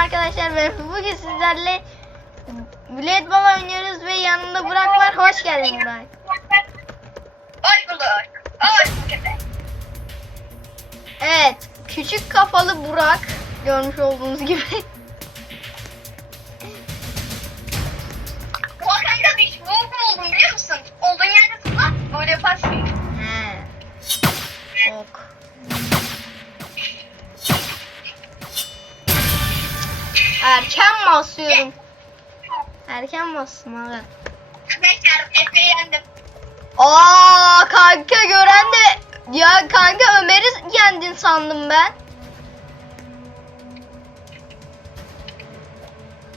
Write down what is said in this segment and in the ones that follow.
arkadaşlar ben bugün sizlerle Bilet Baba oynuyoruz ve yanında Burak var. Hoş geldin Burak. Hoş bulduk. Hoş bulduk. Evet, küçük kafalı Burak görmüş olduğunuz gibi. Bu kanka bir bu oldum biliyor musun? Olduğun yerde basıyorum. Erken bastım abi. Arkadaşlar Efe'yi yendim. Aa kanka gören de ya kanka Ömer'i yendin sandım ben.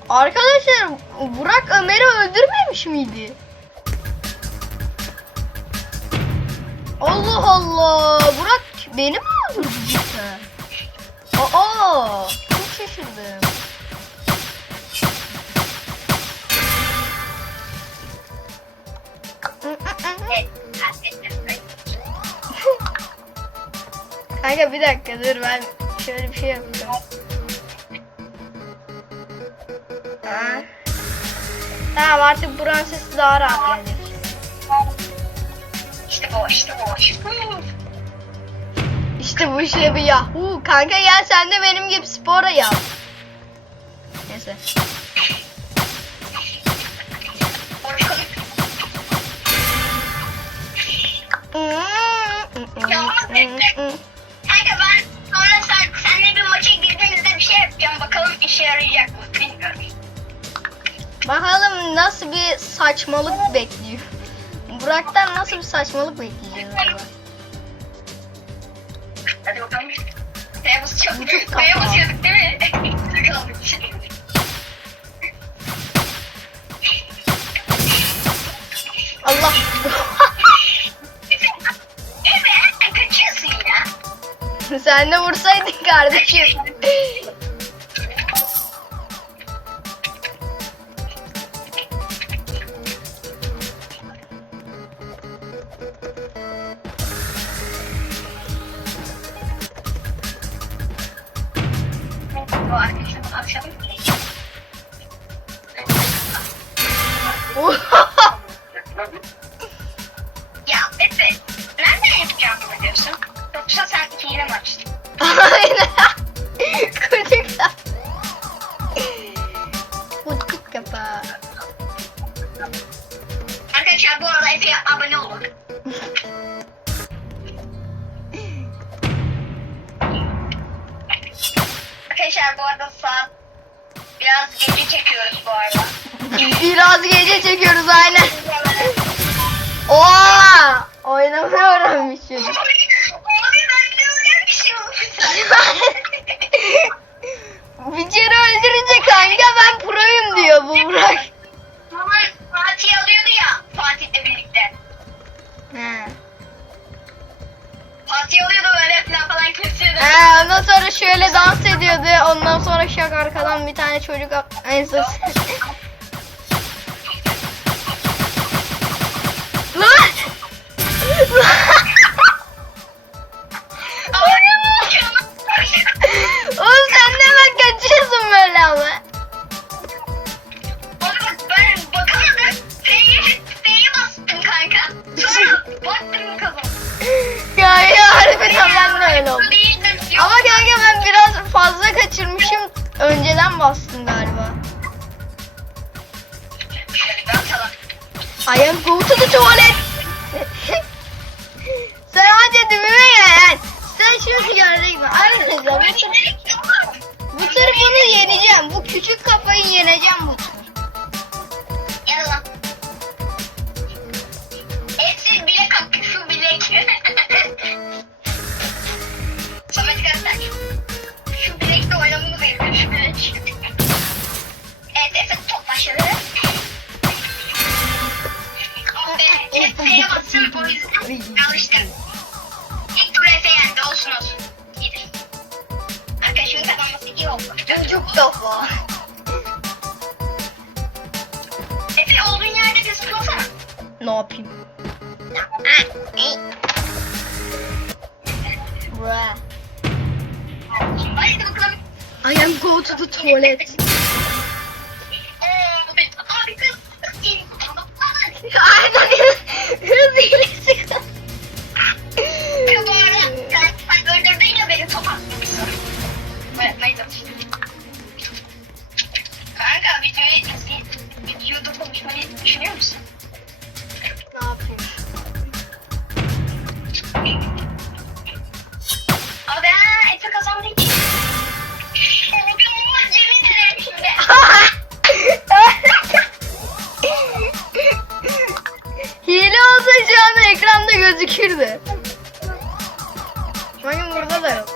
Arkadaşlar Burak Ömer'i öldürmemiş miydi? Allah Allah Burak beni mi öldürdü cidden? Aa çok şaşırdım. Kanka bir dakika dur ben şöyle bir şey yapacağım. Ha. Tamam artık buranın sesi daha rahat gelecek. İşte bu, işte bu, işte bu. İşte bu işe bir yahu. Kanka gel sen de benim gibi spora yap. Neyse. Kanka ben sonra sen, senle bir maça girdiğimizde bir şey yapacağım. Bakalım işe yarayacak mı? Bilmiyorum. Bakalım nasıl bir saçmalık bekliyor. Burak'tan nasıl bir saçmalık bekleyeceğiz acaba? Hadi bakalım. B'ye basacağız. B'ye basıyorduk değil mi? Allah. Sen de vursaydın kardeşim. Arkadaşlar bu arada saat biraz gece çekiyoruz bu arada. Biraz gece çekiyoruz aynen. Oha! Oynamayı öğrenmiş çocuk. Abi ben de öyle bir şey. Bir kere öldürünce kanka ben proyum diyor bu Burak. Ama Fatih alıyordu He, ondan sonra şöyle dans ediyordu. Ondan sonra şak arkadan bir tane çocuk ensesi. I am go to the toilet. Sen hadi dibime gel. Sen şimdi görecek mi? Arkadaşlar bu tur, bu tur bunu yeneceğim. Bu küçük kafayı yeneceğim bu tur. Yalan. Hepsi bilek şu bilek. Samet göster. Bassın o yüzden alıştım. İlk tur Efe yendi olsun olsun. İyidir. Arkadaşımın kazanması iyi oldu. Çocuk kafa. Efe olduğun yerde bir zıplasana. Ne yapayım? Bruh. I am go to the toilet. Who's eating? Anda ekranda gözükürdü. Bakın burada da yok.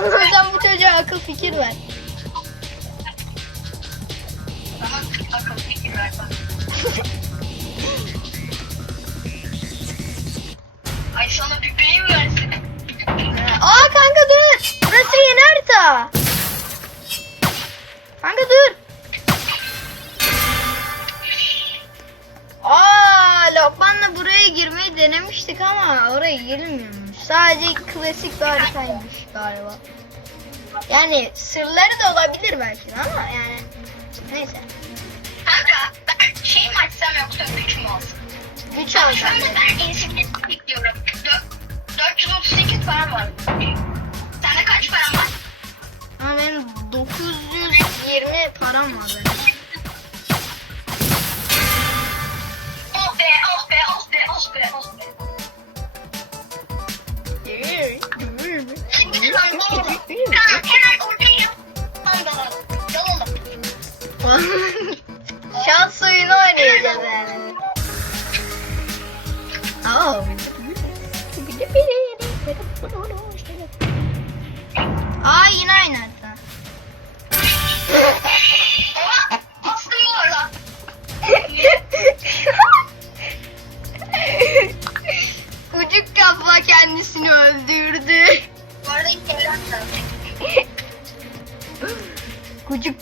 Hocam bu çocuğa akıl fikir ver. Tamam, akıl fikir ver bak. Ay sana bir beyin versin. Aa kanka dur. Burası yeni harita. Kanka dur. Aa Lokman'la buraya girmeyi denemiştik ama oraya girilmiyormuş. Sadece klasik bir haritaymış galiba. Yani sırları da olabilir belki de ama yani neyse. Kanka ben şey mi açsam yoksa güç mü olsun? Güç Şu alacağım. anda ben insiklet bekliyorum. Dö- 438 param var. Sende kaç param var? Ama benim 920 param var benim. Oh be, oh be, oh be, oh be, oh be.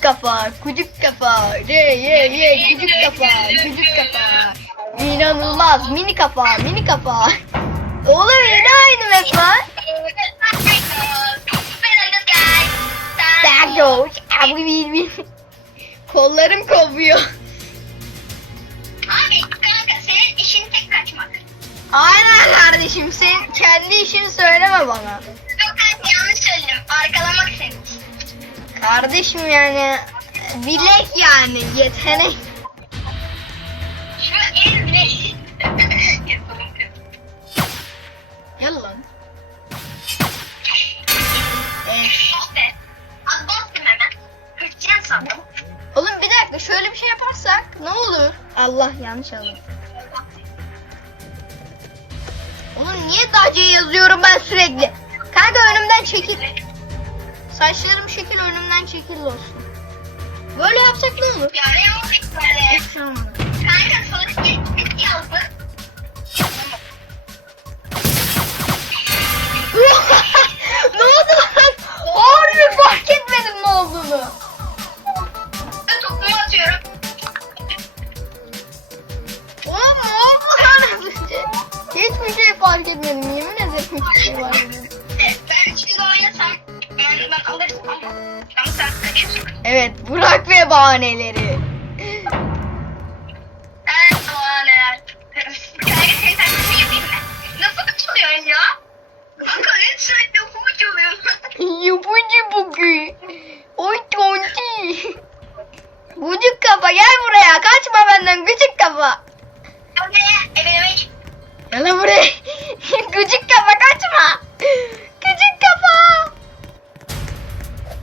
Kafa, kucuk kafa, ye ye ye, kucuk kafa, kucuk kafa. İnanılmaz, mini kafa, mini kafa. Oğlum yine aynı map var. Abi bil bil. Kollarım kopuyor. Abi kanka senin işin tek kaçmak. Aynen kardeşim, sen kendi işini söyleme bana. Yok kanka yanlış söyledim. Arkalamak senin. Kardeşim yani, bilek yani, yetenek. Şu en bile Yalan. İşte. Az bastım hemen. Hırçın sandım. Oğlum bir dakika şöyle bir şey yaparsak ne olur? Allah yanlış aldım. Oğlum niye Dacia yazıyorum ben sürekli? Kanka önümden çekil. Saçlarım şekil önümden çekil olsun. Böyle yapsak ne olur? Ya ne oldu böyle? Şey. Kanka sana ilk yazdı. Bahaneleri. Evet neler. Kanka senin taklidini yapayım mı? Nasıl ya? Kanka lütfen lafımı çalıyorsun. Yapıcı bugün. Oy tonti. Gıcık kafa gel buraya. Kaçma benden gıcık kafa. Hadi ebeveyn. Gel lan buraya. gıcık kafa kaçma. Gıcık kafa.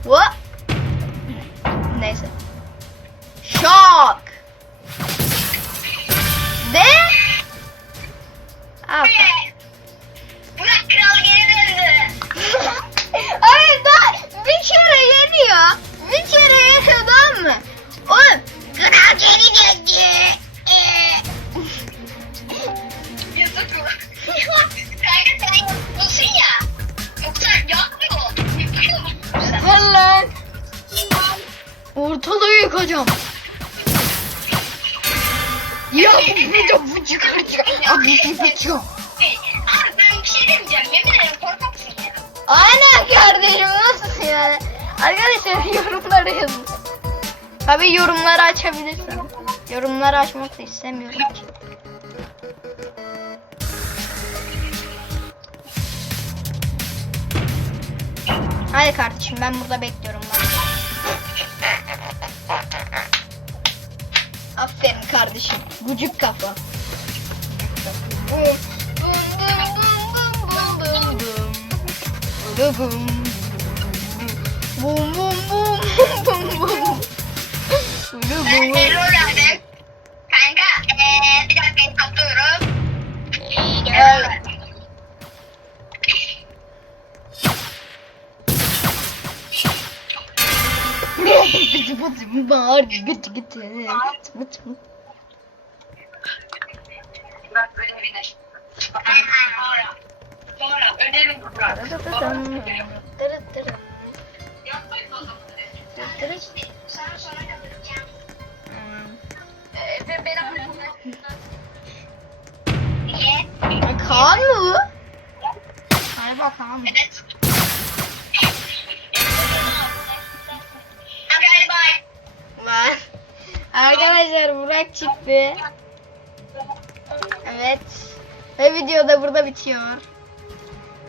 What? Neyse. Şok. Ve Aferin. Burak kral geri döndü. Abi daha bir kere yeniyor. Bir kere yeniyor tamam mı? Oğlum kral geri döndü. Yazık Burak. Kanka sen mutlusun ya. Yoksa yapmıyor. Yapıyor musun sen? Valla. Ortalığı yıkacağım çıkar çıkar. Abi bu bu çıkar. Abi ben bir şey demeyeceğim. Yemin ederim korkaksın ya. Aynen kardeşim nasılsın yani? Arkadaşlar yorumlara yazın. Tabi yorumları açabilirsin. Yorumları açmak da istemiyorum ki. Hadi kardeşim ben burada bekliyorum. Aferin kardeşim. Gucuk kafa. Bum bum bum bum bum Ben rol aldım. Kanka eee bir dakika topluyorum. Evet. Gıcı bıcı bağır gıcı gıcı gıcı gıcı. Kaan mı bu? Galiba Kaan mı? Evet. Arkadaşlar Burak çıktı. Evet. Ve video da burada bitiyor.